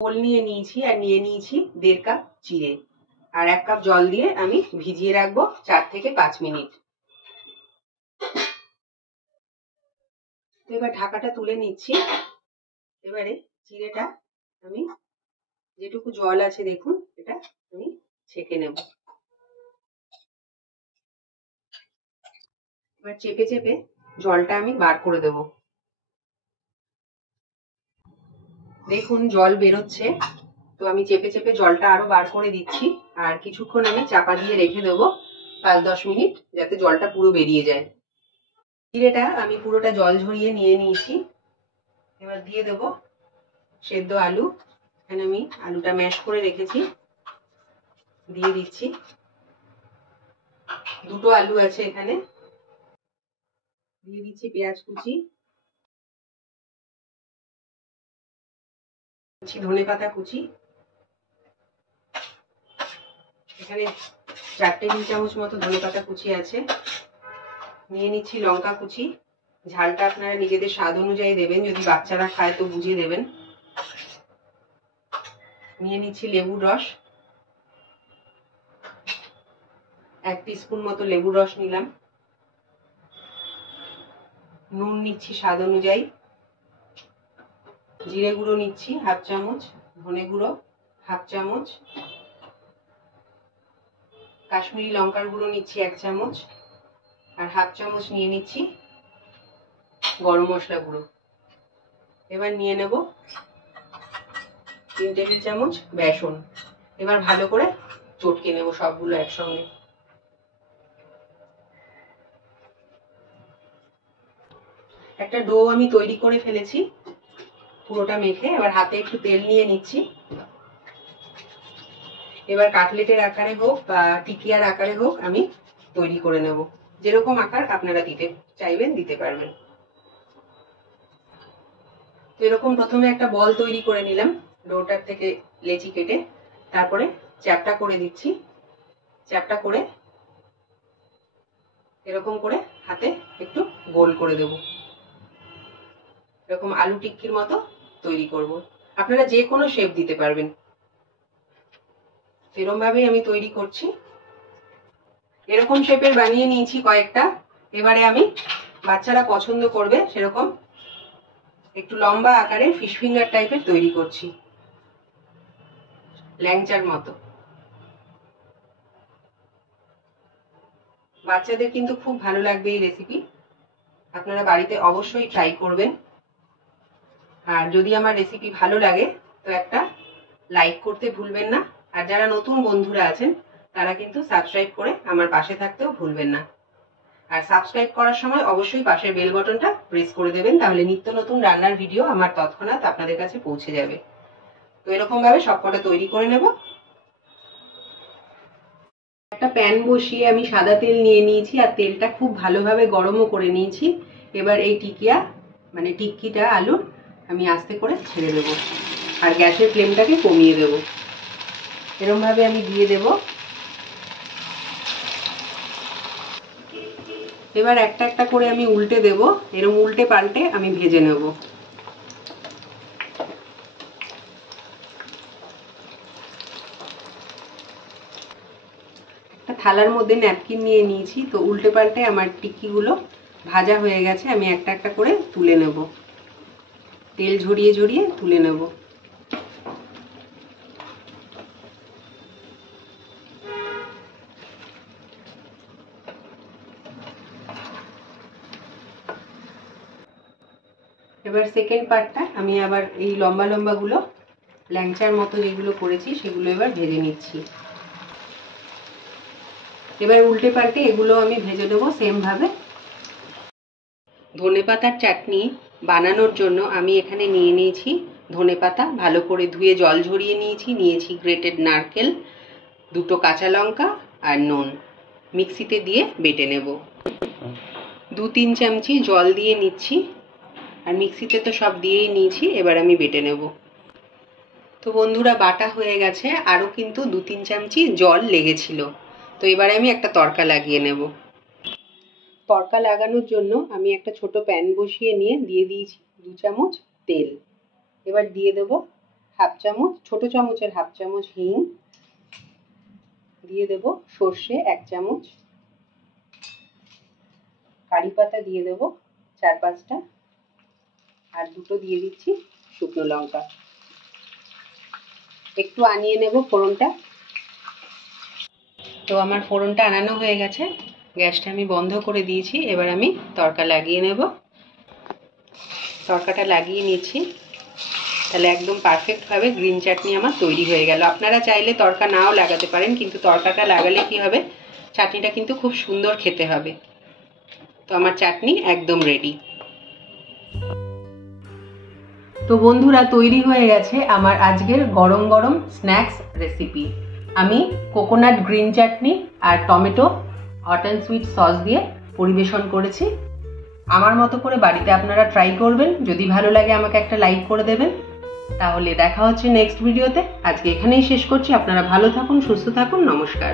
গোল নিয়ে নিয়েছি আর নিয়ে নিয়েছি 1.5 কাপ চিড়ে আর 1 কাপ জল দিয়ে আমি ভিজিয়ে রাখবো 4 থেকে 5 মিনিট। এবার ঢাকাটা তুলে নিচ্ছি। এবারে চিড়েটা আমি যেটুকু জল আছে দেখুন এটা আমি ছেঁকে নেব। এবার চেপে চেপে জলটা আমি বার করে দেব। দেখুন জল বেরোচ্ছে, তো আমি চেপে চেপে জলটা আরো বার করে দিচ্ছি আর কিছুক্ষণ আমি চাপা দিয়ে রেখে দেবো 5-10 মিনিট যাতে জলটা পুরো বেরিয়ে যায়। চিড়েটা আমি পুরোটা জল ঝরিয়ে নিয়ে নিয়েছি। এবার দিয়ে দেব সেদ্ধ আলু। এখানে আমি আলুটা ম্যাশ করে রেখেছি, দিয়ে দিচ্ছি। 2টো আলু আছে এখানে। দিয়ে দিচ্ছি পেঁয়াজ কুচি, ধনেপাতা কুচি। এখানে 4 টেবিল চামচ মতো ধনেপাতা কুচি আছে। নিয়ে নিচ্ছি লঙ্কা কুচি। ঝালটা আপনারা নিজেদের স্বাদ অনুযায়ী দেবেন, যদি বাচ্চারা খায় তো বুঝিয়ে দেবেন। নিয়ে নিচ্ছি লেবুর রস, 1 টিস্পুন মতো লেবুর রস নিলাম। নুন নিচ্ছি স্বাদ অনুযায়ী। জিরে গুঁড়ো নিচ্ছি 1/2 চামচ, ধনে গুঁড়ো 1/2 চামচ, কাশ্মীরি লঙ্কার গুঁড়ো নিচ্ছি 1 চামচ আর 1/2 চামচ নিয়ে নিচ্ছি গরম মশলা গুঁড়ো। এবার নিয়ে নেব 3 টেবিল চামচ বেসন। এবার ভালো করে চটকে নেব সবগুলো একসঙ্গে। একটা ডো আমি তৈরি করে ফেলেছি পুরোটা মেখে। এবার হাতে একটু তেল নিয়ে নিচ্ছি। এবার কাটলেটের আকারে হোক বা টিকিয়ার আকারে হোক আমি তৈরি করে নেব। যেরকম আকার আপনারা দিতে চাইবেন দিতে পারবেন। এরকম প্রথমে একটা বল তৈরি করে নিলাম ডোটার থেকে লেচি কেটে, তারপরে চ্যাপটা করে দিচ্ছি। চ্যাপটা করে এরকম করে হাতে একটু গোল করে দেব। এরকম আলু টিক্কির মতো তৈরি করব। আপনারা যে কোনো শেপ দিতে পারবেন। এরকম ভাবেই আমি তৈরি করছি। এরকম শেপের বানিয়ে নিয়েছি কয়েকটা। এবারে আমি বাচ্চারা পছন্দ করবে সেরকম একটু লম্বা আকারের ফিশ ফিঙ্গার টাইপের তৈরি করছি, ল্যাংচার মতো। বাচ্চাদের কিন্তু খুব ভালো লাগবে এই রেসিপি। আপনারা বাড়িতে অবশ্যই ট্রাই করবেন। আর যদি আমার রেসিপি ভালো লাগে তো একটা লাইক করতে ভুলবেন না। আর যারা নতুন বন্ধুরা আছেন তারা কিন্তু সাবস্ক্রাইব করে আমার পাশে থাকতেও ভুলবেন না। আর সাবস্ক্রাইব করার সময় অবশ্যই পাশের বেল বাটনটা প্রেস করে দেবেন, তাহলে নিত্য নতুন রান্নার ভিডিও আমার তৎক্ষণাৎ আপনাদের কাছে পৌঁছে যাবে। তো এরকম ভাবে সবকটা তৈরি করে নেব। একটা প্যান বসিয়ে আমি সাদা তেল নিয়ে নিয়েছি আর তেলটা খুব ভালোভাবে গরমও করে নিয়েছি। এবার এই টিকিয়া মানে টিক্কিটা আলুর আমি আস্তে করে ছেড়ে দেব আর গ্যাসের ফ্লেমটাকে কমিয়ে দেব। এরকম ভাবে আমি দিয়ে দেব। এবার একটা একটা করে আমি উল্টে দেব। এরকম উল্টে পাল্টে আমি ভেজে নেব। একটা থালার মধ্যে ন্যাপকিন নিয়ে নিয়েছি, তো উল্টে পাল্টে আমার টিক্কিগুলো ভাজা হয়ে গেছে। আমি একটা একটা করে তুলে নেব, তেল ঝরিয়ে ঝরিয়ে তুলে নেব। এবার সেকেন্ড পার্টটা আমি আবার এই লম্বা লম্বা গুলো ল্যাংচার মতো যেগুলো করেছি সেগুলো এবার ভেজে নিচ্ছি। এবার উল্টে পাল্টে এগুলো আমি ভেজে নেবো সেম ভাবে। ধনেপাতার চাটনি বানানোর জন্য আমি এখানে নিয়ে নিয়েছি ধনেপাতা ভালো করে ধুয়ে জল ঝরিয়ে নিয়েছি। নিয়েছি গ্রেটেড নারকেল, 2টো কাঁচা লঙ্কা আর নুন। মিক্সিতে দিয়ে বেটে নেব। 2-3 চামচি জল দিয়ে নিচ্ছি আর মিক্সিতে তো সব দিয়েই নিয়েছি। এবার আমি বেটে নেব। তো বন্ধুরা বাটা হয়ে গেছে, আরও কিন্তু 2-3 চামচি জল লেগেছিল। তো এবারে আমি একটা তড়কা লাগিয়ে নেব। তড়কা লাগানোর জন্য আমি একটা ছোট প্যান বসিয়ে নিয়ে দিয়ে দিয়েছি 2 চামচ তেল। এবার দিয়ে দেব হাফ চামচ, ছোট চামচের হাফ চামচ হিং দিয়ে দেব, সর্ষে 1 চামচ, কারি পাতা দিয়ে দেব 4-5টা, আর দুটো দিয়ে দিচ্ছি শুকনো লঙ্কা। একটু আনিয়ে নেব ফোড়নটা। তো আমার ফোড়নটা আনানো হয়ে গেছে, গ্যাসটা আমি বন্ধ করে দিয়েছি। এবার আমি তড়কা লাগিয়ে নেব। তড়কাটা লাগিয়ে নিচ্ছি, তাহলে একদম পারফেক্টভাবে গ্রিন চাটনি আমার তৈরি হয়ে গেল। আপনারা চাইলে তড়কা নাও লাগাতে পারেন, কিন্তু তড়কাটা লাগালে কি হবে, চাটনিটা কিন্তু খুব সুন্দর খেতে হবে। তো আমার চাটনি একদম রেডি। তো বন্ধুরা, তৈরি হয়ে গেছে আমার আজকের গরম গরম স্ন্যাক্স রেসিপি। আমি কোকোনাট গ্রিন চাটনি আর tomato hot and sweet sauce দিয়ে পরিবেশন করেছি। আমার মতো করে বাড়িতে আপনারা ট্রাই করবেন। যদি ভালো লাগে আমাকে একটা লাইক করে দেবেন। তাহলে দেখা হচ্ছে নেক্সট ভিডিওতে। আজকে এখানেই শেষ করছি। আপনারা ভালো থাকুন, সুস্থ থাকুন। নমস্কার।